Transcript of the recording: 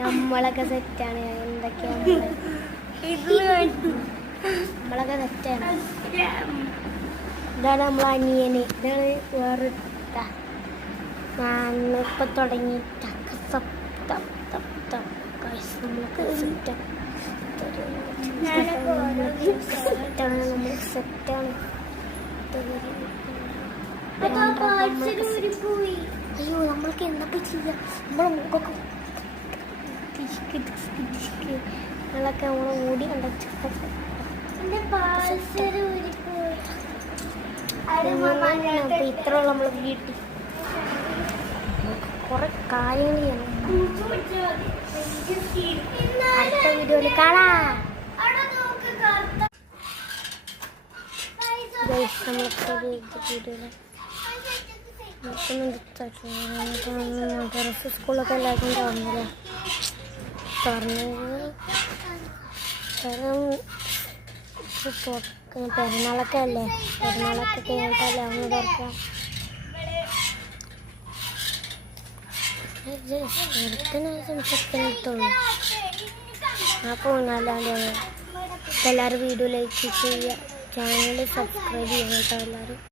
നമ്മളൊക്കെ സെറ്റാണ്. എന്തൊക്കെയാണ് നമ്മളൊക്കെ സെറ്റാണ്. ഇതാണ് നമ്മളെ അനിയന്. ഇതാണ് വേറെ ഞാൻ ഇപ്പം തുടങ്ങി നമ്മളൊക്കെ സെറ്റാണ്. നമ്മൾ സെറ്റാണ്. അയ്യോ നമ്മൾക്ക് എന്തൊക്കെ ചെയ്യാം. നമ്മളെ മുഖമൊക്കെ നമ്മളൊക്കെ നമ്മളെ ഓടി ഇത്രയുള്ള നമ്മളെ വീട്ടിൽ കുറെ കാര്യങ്ങൾ ചെയ്യണം. അടുത്ത വീഡിയോയിൽ കാണാം. മദ്രസ സ്കൂളൊക്കെ എല്ലാവർക്കും തുറന്നില്ലേ? പെരുന്നാളൊക്കെ അല്ലേ? പെരുന്നാളൊക്കെ കഴിഞ്ഞിട്ടല്ലേ അവന് തുറക്കാം. ചെറുക്കനെത്തുള്ളൂ. അപ്പോൾ നല്ലതാണ്. എല്ലാവരും വീഡിയോ ലൈക്ക് ചെയ്യുക, ചാനൽ സബ്സ്ക്രൈബ് ചെയ്യണം കേട്ടോ എല്ലാവരും.